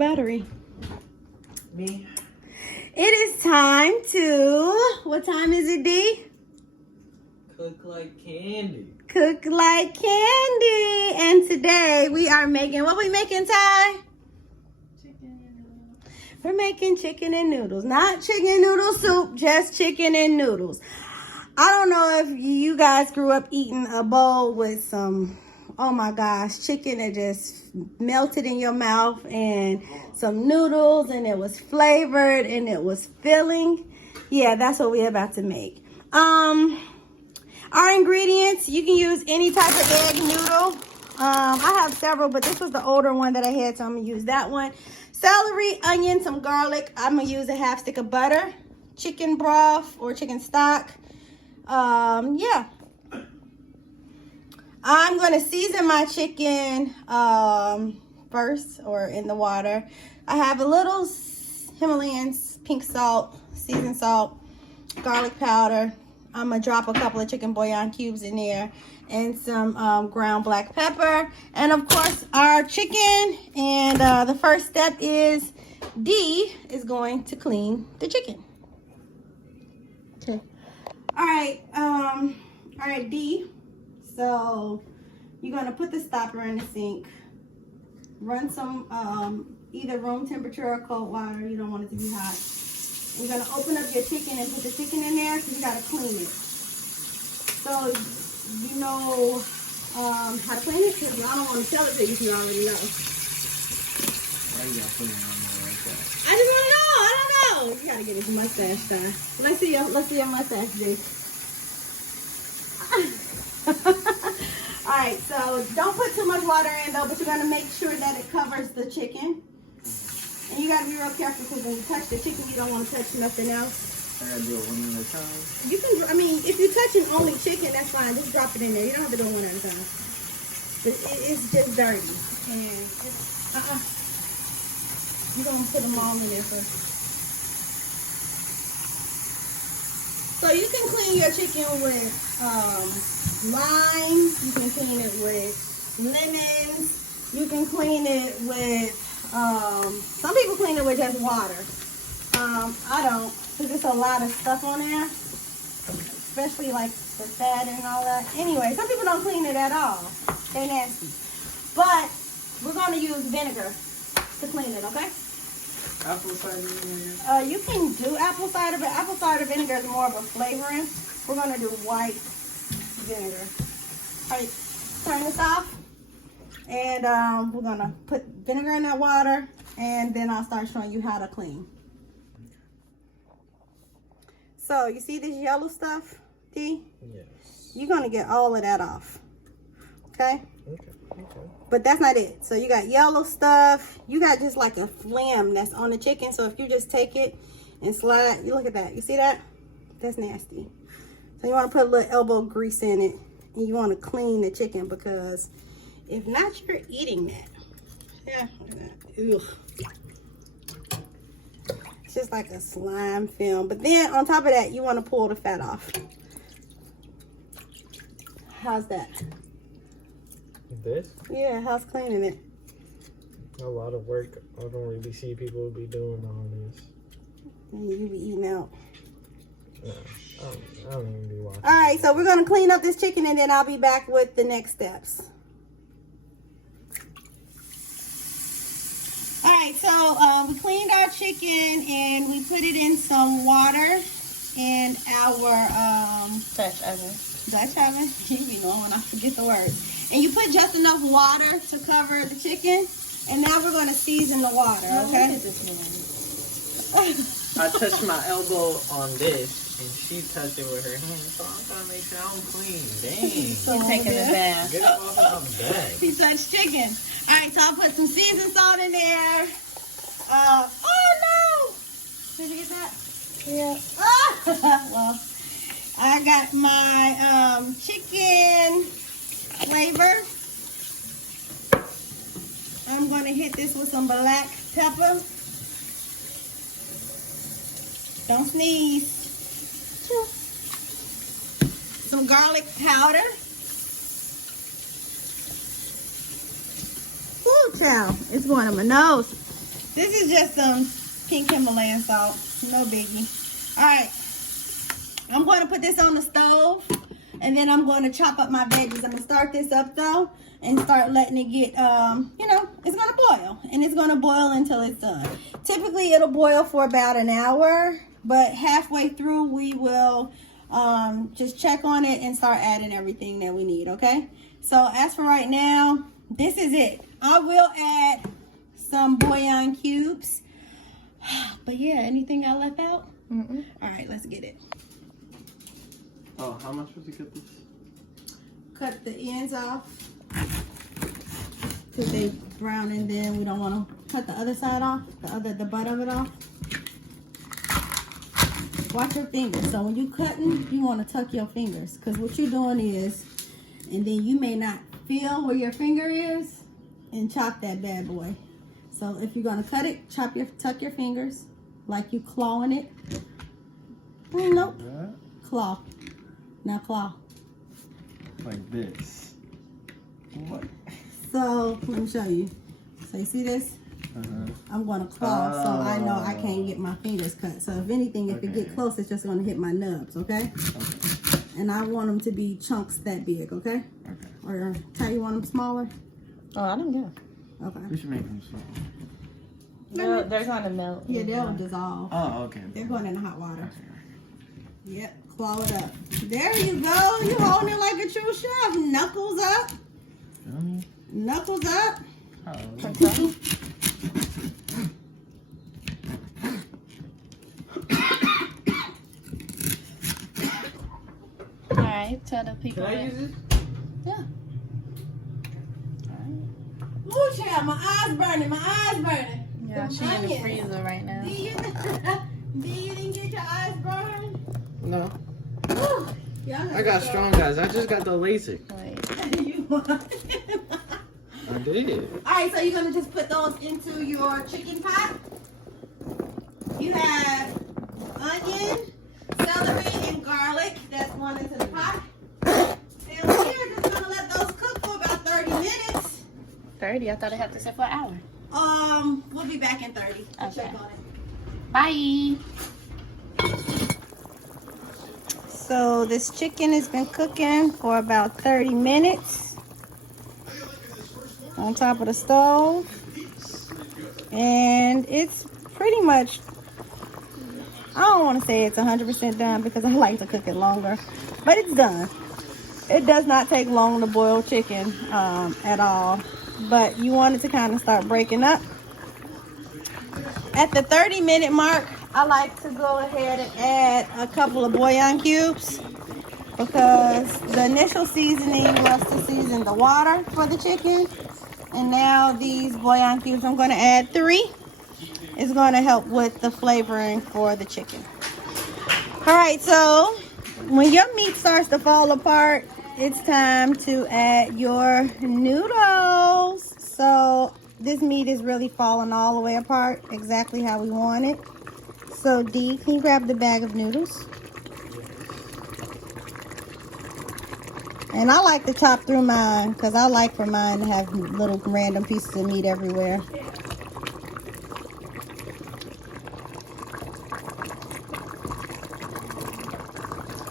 Battery. Me? It is time to, what time is it, D? Cook like candy. Cook like candy. And today we are making, what we making, Ty? We're making chicken and noodles. Not chicken noodle soup, just chicken and noodles. I don't know if you guys grew up eating a bowl with some, oh my gosh, chicken that just melted in your mouth and some noodles and it was flavored and it was filling. Yeah, that's what we're about to make. Our ingredients, you can use any type of egg noodle. I have several, but this was the older one that I had, so I'm gonna use that one. Celery, onion, some garlic. I'm gonna use a half stick of butter, chicken broth or chicken stock. Yeah. I'm gonna season my chicken first, or in the water. I have a little Himalayan pink salt, seasoned salt, garlic powder. I'm gonna drop a couple of chicken bouillon cubes in there and some ground black pepper, and of course our chicken. And the first step is D is going to clean the chicken. Okay. All right, D. So you're gonna put the stopper in the sink. Run some either room temperature or cold water. You don't want it to be hot. You're gonna open up your chicken and put the chicken in there, so you gotta clean it. So you know how to clean it, because I don't want to tell it to you if you already know. Why you got put it on there like that? I just want to know. I don't know. You gotta get his mustache done. Let's see your mustache, Jake. All right, so don't put too much water in though, but you're gonna make sure that it covers the chicken. And you gotta be real careful, because when you touch the chicken, you don't want to touch nothing else. I gotta do it one at a time. You can, I mean, if you're touching only chicken, that's fine. Just drop it in there. You don't have to do it one at a time. But it's just dirty. And you're gonna put them all in there first. So you can clean your chicken with lime. You can clean it with lemons. You can clean it with some people clean it with just water. I don't, because there's a lot of stuff on there, especially like the fat and all that. Anyway, some people don't clean it at all. They're nasty. But we're going to use vinegar to clean it, okay? Apple cider vinegar? You can do apple cider, but apple cider vinegar is more of a flavoring. We're going to do white vinegar. All right, turn this off. And we're going to put vinegar in that water, and then I'll start showing you how to clean. So, you see this yellow stuff, D? Yes. You're going to get all of that off, okay? Okay. But that's not it. So, you got yellow stuff. You got just like a phlegm that's on the chicken. So, if you just take it and slide, you look at that. You see that? That's nasty. So, you want to put a little elbow grease in it, and you want to clean the chicken, because if not, you're eating that. Yeah, look at that. Ugh. It's just like a slime film. But then on top of that, you want to pull the fat off. How's that? This? Yeah, how's cleaning it? A lot of work. I don't really see people be doing all this. And you be eating out. No, I don't even be watching. All right, so we're going to clean up this chicken, and then I'll be back with the next steps. All right, so we cleaned our chicken and we put it in some water in our Dutch oven. Dutch oven. You be knowing when I forget the words. And you put just enough water to cover the chicken. And now we're going to season the water, okay? I touched my elbow on this, and she touched it with her hand, so I'm trying to make sure I'm clean. Dang. She's taking a bath. Get up off of my back. He touched chicken. All right, so I'll put some seasoned salt in there. Oh no! Did you get that? Yeah. Well, I got my chicken flavor. I'm going to hit this with some black pepper. Don't sneeze. Some garlic powder. Ooh, child. It's going in my nose. This is just some pink Himalayan salt. No biggie. Alright. I'm going to put this on the stove. And then I'm going to chop up my veggies. I'm going to start this up though. And start letting it get, you know, it's going to boil. And it's going to boil until it's done. Typically it'll boil for about an hour. But halfway through we will just check on it and start adding everything that we need, okay? So as for right now, this is it. I will add some bouillon cubes. But yeah, anything I left out? All right, let's get it. Oh, how much was you cut this? Cut the ends off because they brown, and then we don't want to cut the other side off, the butt of it off. Watch your fingers. So when you cutting, you want to tuck your fingers, because what you're doing is, and then you may not feel where your finger is, and chop that bad boy. So if you're gonna cut it, tuck your fingers like you clawing it. Nope. Claw. Now claw. Like this. What? So let me show you. So you see this? I'm going to claw, so I know I can't get my fingers cut. So if anything, if it get close, it's just going to hit my nubs, okay? And I want them to be chunks that big, okay? Or Ty, you want them smaller? Oh, I don't know. Okay. We should make them small. No, they're going to melt. Yeah, they'll dissolve. Oh, okay. They're going in the hot water. Yep, claw it up. There you go. You holding it like a true chef. Knuckles up. Knuckles up. Okay. Alright, tell the people. Can I use it? Yeah. Ooh, child, my eyes burning. My eyes burning. Yeah, she's in the freezer right now. Do you didn't get your eyes burned? No. Whew. I got strong guys. I just got the LASIK. Wait. You want I did. Alright, so you're going to just put those into your chicken pot. You have onion, celery, and garlic. That's going into the pot. And we're just going to let those cook for about 30 minutes. 30? I thought it had to sit for an hour. We'll be back in 30 to Okay. check on it. Bye. So this chicken has been cooking for about 30 minutes on top of the stove. And it's pretty much, I don't want to say it's 100% done because I like to cook it longer, but it's done. It does not take long to boil chicken at all, but you want it to kind of start breaking up. At the 30-minute mark, I like to go ahead and add a couple of bouillon cubes because the initial seasoning was to season the water for the chicken. And now these bouillon cubes, I'm going to add 3. It's going to help with the flavoring for the chicken. All right, so when your meat starts to fall apart, it's time to add your noodles. So this meat is really falling all the way apart, exactly how we want it. So Dee, can you grab the bag of noodles? And I like to chop through mine because I like for mine to have little random pieces of meat everywhere.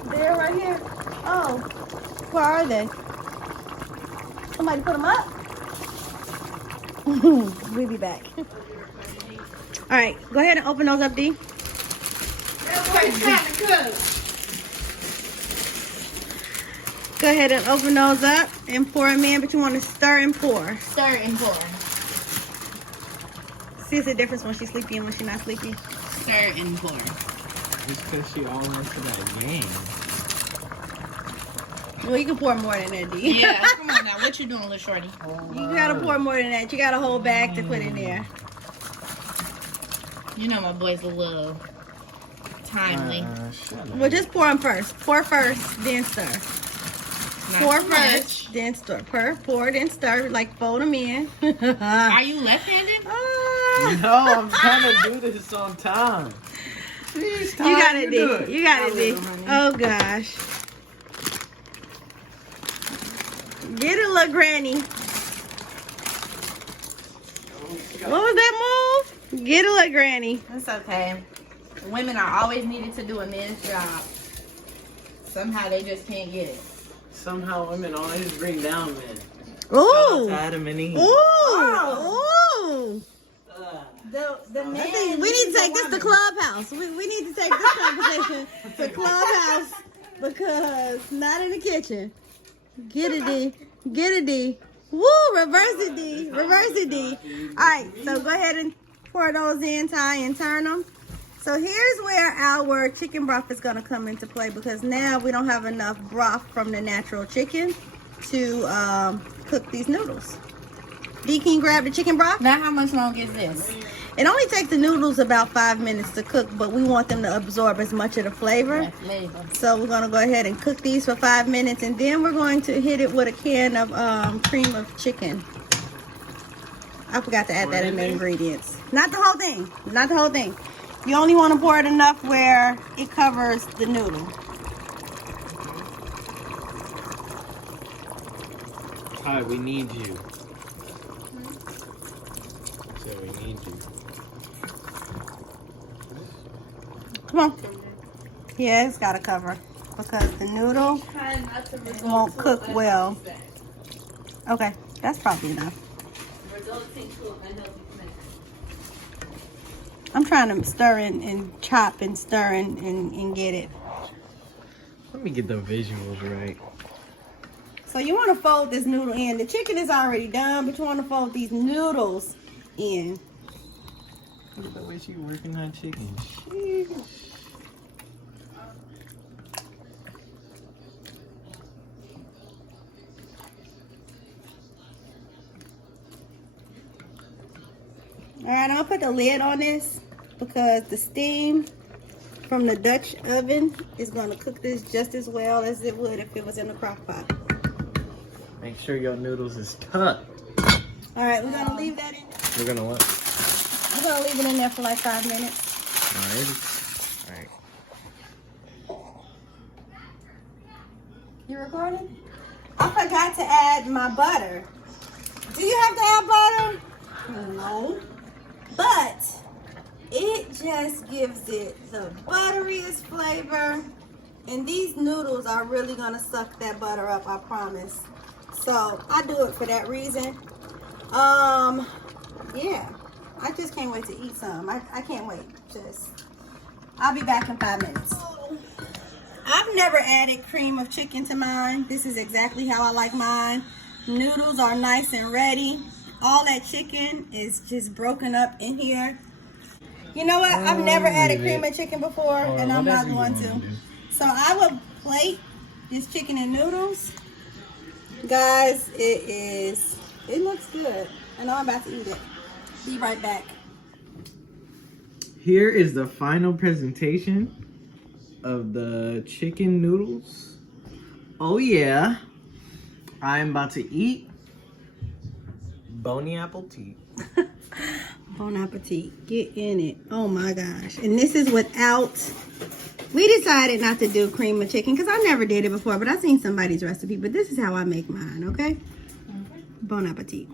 They're right here. Oh, where are they? Somebody put them up? We'll be back. All right, go ahead and open those up, Dee. Go ahead and open those up and pour them in, but you want to stir and pour. Stir and pour. See, it's the difference when she's sleepy and when she's not sleepy. Stir and pour. Just because she all into that game. Well, you can pour more than that, Dee. Yeah, come on now. What you doing, little shorty? You gotta pour more than that. You got a whole bag to put in there. You know my boy's a little timely. Well, just pour them first. Pour first, then stir. Not Pour too first, much. then stir. Pour, then stir. Like fold them in. Are you left-handed? No, I'm trying to do this on time. Please, You got it, Dee. You got it, Dee. Oh gosh. Get it, little granny. What was that move? Get a look, Granny. It's okay. Women are always needed to do a man's job. Somehow they just can't get it. Somehow women always bring down men. Ooh. Adam and Eve. Ooh. Ooh. The man. I think we need to take this to Clubhouse. We need to take this conversation to Clubhouse because not in the kitchen. Get it, D. Get it, D. Woo! Reverse it, D. Reverse it, D. All right, so go ahead and pour those in, Ty, and turn them. So here's where our chicken broth is going to come into play because now we don't have enough broth from the natural chicken to cook these noodles. D, can you grab the chicken broth? Now how much longer is this? It only takes the noodles about 5 minutes to cook, but we want them to absorb as much of the flavor. That flavor. So we're going to go ahead and cook these for 5 minutes, and then we're going to hit it with a can of cream of chicken. I forgot to add that in the ingredients. Not the whole thing. Not the whole thing. You only want to pour it enough where it covers the noodle. Hi, we need you. So we need you. Come on. Yeah, it's got to cover because the noodle won't cook well. Okay, that's probably enough. I'm trying to stir and chop and stir and get it. Let me get the visuals right. So you want to fold this noodle in. The chicken is already done, but you want to fold these noodles in. Look at the way she's working that chicken. Sheesh. All right, I'll put the lid on this because the steam from the Dutch oven is going to cook this just as well as it would if it was in the crock pot. Make sure your noodles is cut. All right, we're going to leave that in. We're gonna what? We're going to leave it in there for like 5 minutes. Alright. You recording? I forgot to add my butter. Do you have to add butter? No. But it just gives it the butteriest flavor. And these noodles are really going to suck that butter up, I promise. So I do it for that reason. Yeah. I just can't wait to eat some. I can't wait. I'll be back in 5 minutes. I've never added cream of chicken to mine. This is exactly how I like mine. Noodles are nice and ready. All that chicken is just broken up in here. You know what? I've never added cream of chicken before, and I'm not going to. So I will plate this chicken and noodles. Guys, it looks good. And I'm about to eat it. Be right back. Here is the final presentation of the chicken noodles. Oh yeah. I'm about to eat. Bony apple tea. Bon appetit. Get in it. Oh my gosh. And this is without... We decided not to do cream of chicken because I never did it before, but I've seen somebody's recipe. But this is how I make mine, okay? Bon appetit.